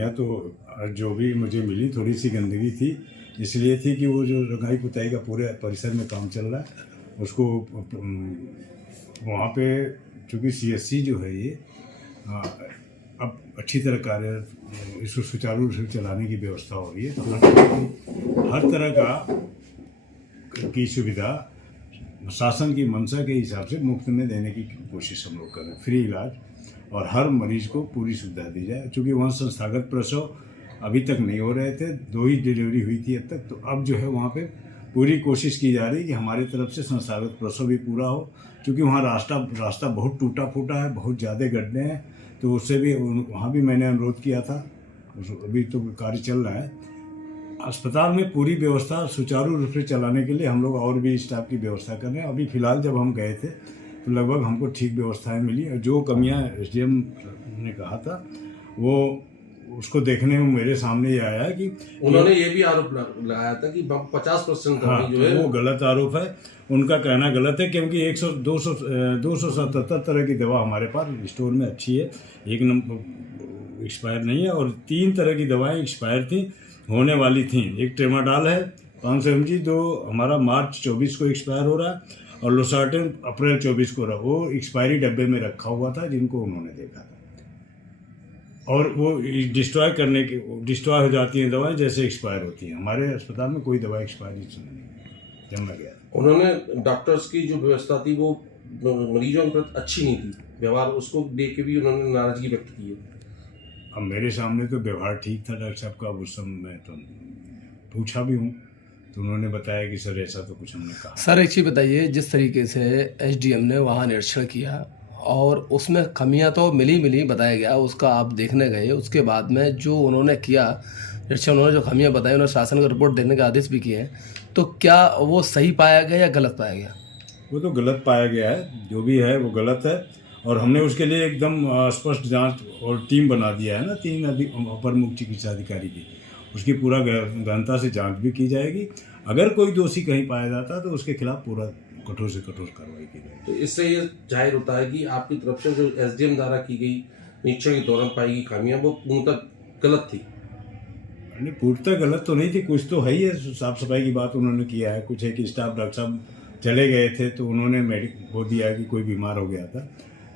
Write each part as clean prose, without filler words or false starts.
गंदगियाँ तो जो भी मुझे मिली थोड़ी सी गंदगी थी, इसलिए थी कि वो जो रंगाई पुताई का पूरे परिसर में काम चल रहा है उसको वहाँ पे चूँकि सीएससी जो है ये अब अच्छी तरह कार्य इसको सुचारू रूप से चलाने की व्यवस्था हो रही है। तो हर तरह की सुविधा शासन की मंशा के हिसाब से मुफ्त में देने की कोशिश हम लोग कर रहे हैं, फ्री इलाज, और हर मरीज को पूरी सुविधा दी जाए। चूँकि वहाँ संस्थागत प्रसव अभी तक नहीं हो रहे थे, 2 ही डिलीवरी हुई थी अब तक, तो अब जो है वहाँ पे पूरी कोशिश की जा रही है कि हमारी तरफ से संस्थागत प्रसव भी पूरा हो। क्योंकि वहाँ रास्ता बहुत टूटा फूटा है, बहुत ज़्यादा गड्ढे हैं, तो उससे भी वहाँ भी मैंने अनुरोध किया था, अभी तो कार्य चल रहा है। अस्पताल में पूरी व्यवस्था सुचारू रूप से चलाने के लिए हम लोग और भी स्टाफ की व्यवस्था कर रहे हैं। अभी फ़िलहाल जब हम गए थे तो लगभग हमको ठीक व्यवस्थाएं मिली, और जो कमियां एसडीएम ने कहा था वो उसको देखने में मेरे सामने ये आया कि उन्होंने ये भी आरोप लगाया था कि 50% हाँ, जो है वो गलत आरोप है। उनका कहना गलत है, क्योंकि 277 तरह की दवा हमारे पास स्टोर में अच्छी है, एक नंबर एक्सपायर नहीं है, और 3 तरह की दवाएं एक्सपायर थी, होने वाली थी। एक ट्रेमाडॉल है 500 mg, जो हमारा मार्च 24 को एक्सपायर हो रहा है, और लोसार्टेन अप्रैल 24 को रहा, वो एक्सपायरी डब्बे में रखा हुआ था जिनको उन्होंने देखा था, और वो डिस्ट्रॉय हो जाती हैं दवाएं जैसे एक्सपायर होती हैं। हमारे अस्पताल में कोई दवा एक्सपायरी नहीं जमा गया। उन्होंने डॉक्टर्स की जो व्यवस्था थी वो मरीजों के प्रति अच्छी नहीं थी, व्यवहार उसको देख के भी उन्होंने नाराजगी व्यक्त की है। अब मेरे सामने तो व्यवहार ठीक था डॉक्टर साहब का, उस समय मैं तो पूछा भी हूँ तो उन्होंने बताया कि सर ऐसा तो कुछ हमने कहा। सर एक चीज़ बताइए, जिस तरीके से एसडीएम ने वहाँ निरीक्षण किया और उसमें कमियां तो मिली बताया गया, उसका आप देखने गए, उसके बाद में जो उन्होंने किया निरीक्षण, उन्होंने जो कमियां बताई, उन्होंने शासन को रिपोर्ट देने के आदेश भी किए हैं, तो क्या वो सही पाया गया या गलत पाया गया? वो तो गलत पाया गया है, जो भी है वो गलत है, और हमने उसके लिए एकदम स्पष्ट जांच और टीम बना दिया है ना, 3 अपर मुख्य चिकित्सा अधिकारी की, उसकी पूरा गहनता से जांच भी की जाएगी। अगर कोई दोषी कहीं पाया जाता है तो उसके खिलाफ पूरा कठोर से कठोर कार्रवाई की जाएगी। तो इससे ये जाहिर होता है कि आपकी तरफ से जो एसडीएम द्वारा की गई निरीक्षण के दौरान पाई गई खामियां वो पूर्णतः गलत थी। नहीं, पूर्णतः गलत तो नहीं थी, कुछ तो है ही है। साफ सफाई की बात उन्होंने किया है, कुछ है कि स्टाफ डॉक्टर साहब चले गए थे तो उन्होंने वो दिया कि कोई बीमार हो गया था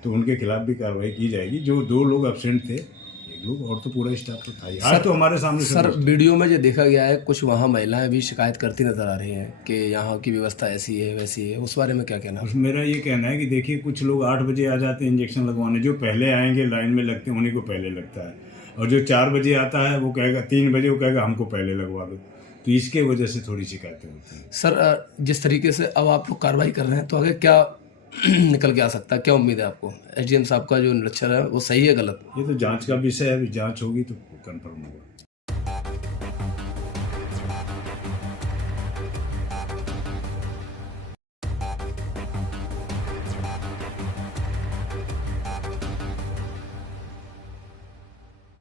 तो उनके खिलाफ भी कार्रवाई की जाएगी। जो 2 लोग एब्सेंट थे, 1 लोग, और तो पूरा स्टाफ तो था ही। आज तो हमारे सामने सर वीडियो में जो देखा गया है, कुछ वहाँ महिलाएं भी शिकायत करती नजर आ रही हैं कि यहाँ की व्यवस्था ऐसी है वैसी है, उस बारे में क्या कहना? मेरा ये कहना है कि देखिए, कुछ लोग 8 बजे आ जाते हैं इंजेक्शन लगवाने, जो पहले आएंगे लाइन में लगते हैं उन्हीं को पहले लगता है, और जो 4 बजे आता है वो कहेगा 3 बजे, वो कहेगा हमको पहले लगवा दो, तो इसके वजह से थोड़ी शिकायतें होती हैं। सर जिस तरीके से अब आप लोग कार्रवाई कर रहे हैं तो आगे क्या निकल के आ सकता है, क्या उम्मीद है आपको? एसडीएम साहब का जो निरीक्षण है वो सही है गलत? ये तो जांच का विषय है, अभी जांच होगी तो कंफर्म होगा।